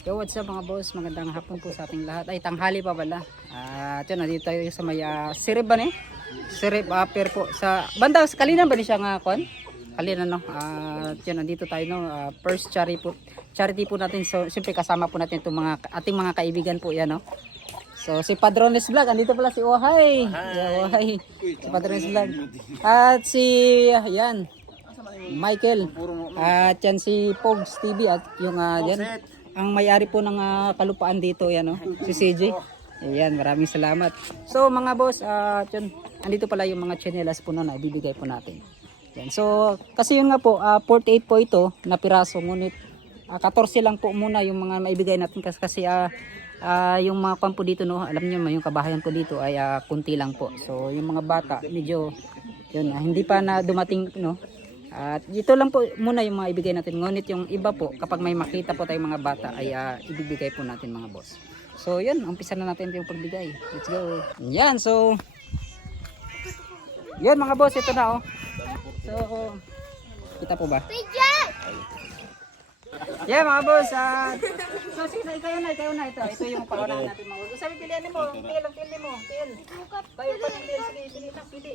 Yo, what's up mga boss? Magandang hapon po sa ating lahat. Ay, tanghali pa pala. At yun, nandito tayo sa may uh, Sirib ba ni? Sirib upper po. Sa banda, sa kalina ba ni siya nga kon? Kalina no. At yun, nandito tayo no. ah, first charity po, charity po natin. So, siyempre kasama po natin itong mga ating mga kaibigan po yan no. So si Padrones Vlog, andito pala si Ohay. Yeah, Ohay. Si Padrones Vlog. At si, yan, Michael. At yan si Pogs TV at yung uh, yan, ang may-ari po ng ah, kalupaan dito yan, no? si CJ. Ayan, maraming salamat. So mga boss, at yun, andito pala yung mga chanelas po na ibibigay po natin. Yan. So, kasi yun nga po, ah, 48 po ito na piraso, ngunit ah, 14 lang po muna yung mga maibigay natin kasi, kasi ah, ah, yung mga pampo dito, no, alam niyo yung kabahayan ko dito ay ah, kunti lang po. So, yung mga bata, medyo, yun, ah, hindi pa na dumating, no, at ito lang po muna yung mga ibigay natin. Ngunit yung iba po, kapag may makita po tayong mga bata, ay ah, ibibigay po natin mga boss. So, yun, umpisa na natin yung pagbigay. Let's go. Yan, so, yan mga boss, ito na oh. So, kita po ba? Yeah mga boss, ah, so sige ikaw na, ikaw na ito. Ito yung paunahan natin mga boss. Sabi, pilihan mo, pil, ang pili mo, pil. Kayo pa ng pil, sige, na, pili.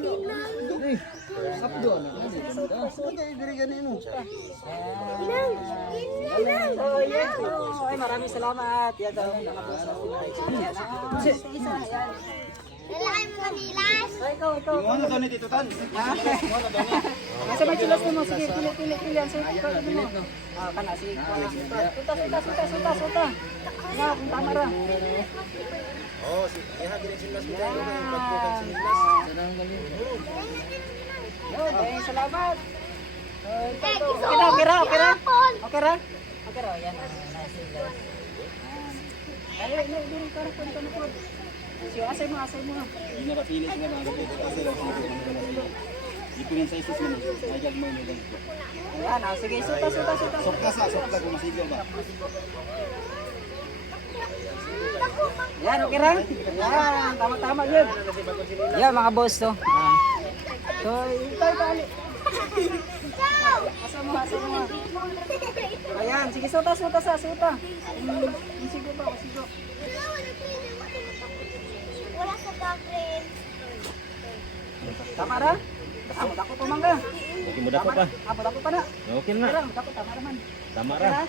natin lang. Oh. Yan. Oh, yan. Oh, ay, maraming salamat. Yan daw. Na. Ah, Isa, isa. Lalaki mo kanilas. Oh, ikaw, ikaw. Ano daw ni Tito Tan? Ha? Nasa may chilas mo. Sige, pili, pili, pili. Ang sige, mo. Ah, kana, sige. Suta, suta, suta, suta, suta. Nga, kung tama ra. Oh, si iha sa Yan. Yo, dahil salamat. Oh, ikaw, ikaw. Okay ra, okay ra, okay ra. Okay ra? Okay ra, yan. Nice, guys. Ay, ay, ay, diri ka ra, na. Sige, asay mo, asay mo. Hindi na rapili sila mga gabi kasi lang sila mga. Ipingan sa isis mo. Ay gag mo. Ayan, ah, sige, suta, suta, suta. Sokka sa sokka kung masigaw ba. Yan, okay ra? Yan, tama-tama yun. Yan, mga boss to. Ah. So, tayo tali. Asa mo, asa mo. Ayan, sige, suta, suta sa, suta. Hmm, sigo ba, sigo. Wala sa bakrin. Tama ra? Tama dako to mangga. Okay mo dako pa. Amo dako pa na. Okay na. dako tama naman. Tama Tara. ra.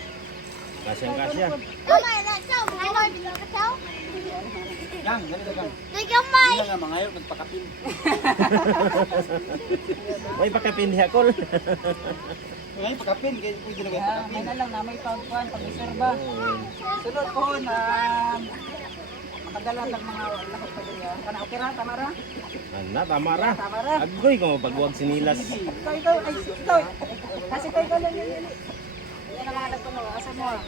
Kasyang kasya. Gamay na, chow. Gamay na, chow. Yang, dali dagang. Gamay. Ila nga mga ayo nagpakapin. Way pakapindi akol. Ngay pakapin kay Ayan, may pakapin. na lang na may pagkuhan, pag-reserva. Sunod po na makadala ng mga lakot pa din yan. Kana okay ra, tama ra? Ana tama ra. Tama ra. Agoy ko pagwag sinilas. Ikaw, ikaw, ay, ikaw. Kasi ikaw, ikaw lang, yan, yan. Yan ang hanap ko mo, asa mo ah.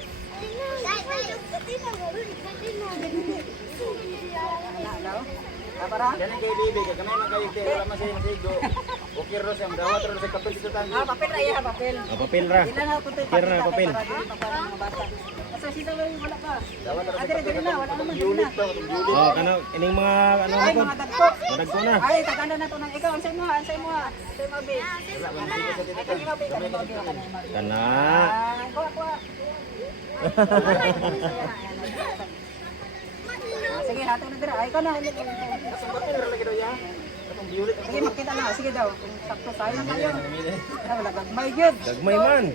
Ano, ano? Tama ra? Kani kay bibi kanay man kayo kay wala man siya masigo. Okay ro siya dawat ro sa kapil Tan. Ah, papel ra yan, papel. O papel ra. Ilan na Pero na, papel papel. mga bata. Kasi sila lang wala pa. Dawat ro Ah, sa kapil. na, wala naman, dire na. Unit pa, unit. Oh, kana ining mga ano ko. mga dagko. Na. Ay, tagando na to ng ikaw. Ansay mo, ansay mo. Ansay mo, be. Ay, kani mo, be. Kani mo, be. Kani mo, be. Kana. Ah, kuha, kuha. Ah, Sige, hato na dira. Ay, ikaw na. Bakit ra lagi daw ya? Katong unit. Sige, makita na. Sige daw. Kung sakto tayo na kayo. Ah, wala gagmay yun. Dagmay man.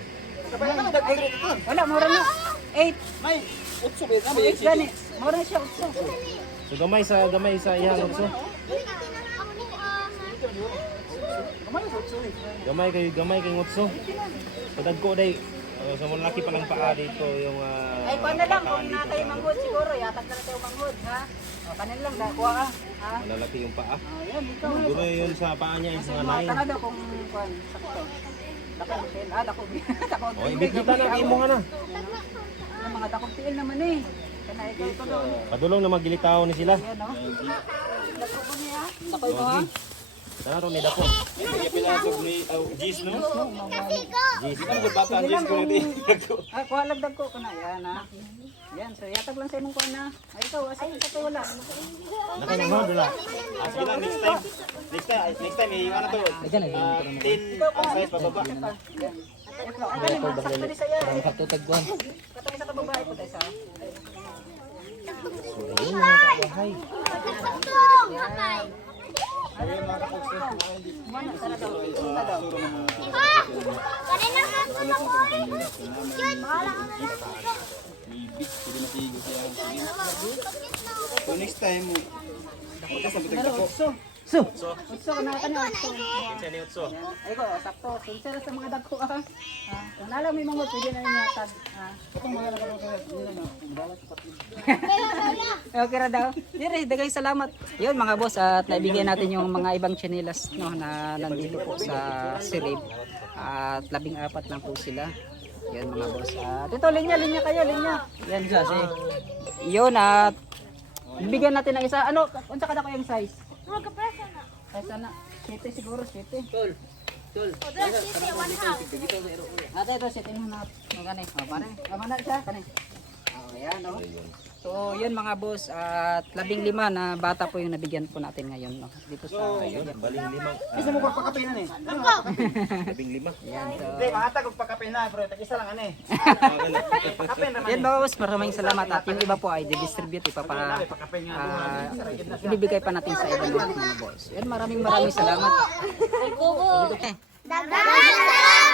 Wala, mura na. Eight. May utso ba na Eight gani. Mura na siya. Utso. So gamay sa gamay sa ihang so. Gamay kay gamay kay ngutso. Padag ko day. Oh, sa mga laki pa lang paa dito yung ah, Ay, na lang. Kung na kayo manghod siguro. Yatag na kayo manghod. Ha? O, kanin lang. Kuha ka. Ha? malalaki yung paa. O, yan. Ikaw. Siguro yun sa paa niya is mga Kasi nine. tanado kung kuhan. Sakto. Dakong tiil. Ah, dakong dakong Oh, ibigita na imo nga na. Yung mga dakong tiil naman eh. Kana ikaw ito daw. Padulong na magilitaw ni sila. Yan no. Dako ko niya. Dako ito ha. Sana ro ni dako. Hindi pinasok ni oh, Gis, no? Kasi ko. Di ba ang Gis ko nito? Ah, kuha lang dagko ko na. Yan ha. Yan, so yatag lang sa imong kuha na. Ay ikaw, asa ka to wala. Nakay na mo dula. Ah, sige lang, next time. Next time, next time, yung ano to? Ah, 10 ang size pababa. Yan. Ito, ang galing mo. Sakto di saya. Ang katutagwan. Katong isa ka babae po tayo sa. Tutong. Kapay. Mana sana daw. Sana So next time, pagka sa butag ako. So, so. So, na kanya. So. Kinsa ni Utso. Ay ko, sakto. Sincere sa mga dagko ah. Ah, kung nalang may mga pwede na niya tag. Ah, itong mga. Bawat kapatid. Okay ra daw. Dire, dagay salamat. Yun mga boss at naibigay natin yung mga ibang chinelas no na nandito po sa Sirib. At labing apat lang po sila. Yan mga boss. At ito linya linya kayo linya. Yan kasi. Yun at bibigyan natin ng isa. Ano, unsa kada ko yung size? Mga kapresa na. Size na. 7 siguro, 7. Tol. Tol. Odra, sisi, one half. Ate, ito, set in na. Ang kani. O, pare. Tama na siya. Kani. O, yan, o. So, yun mga boss. At labing lima na bata po yung nabigyan po natin ngayon. No? Dito sa... Ayun, baling limang. Isa mo pagpakape na eh. Labing lima. Yan, so. Hindi, mahatag og pakape na, bro. Isa lang ano eh. Pakape naman. Yan mga boss, maraming salamat. At yung iba po ay didistribute. Pakape nga. ah, ibibigay pa natin sa iba mga boss. Yan, maraming maraming salamat. Dagan!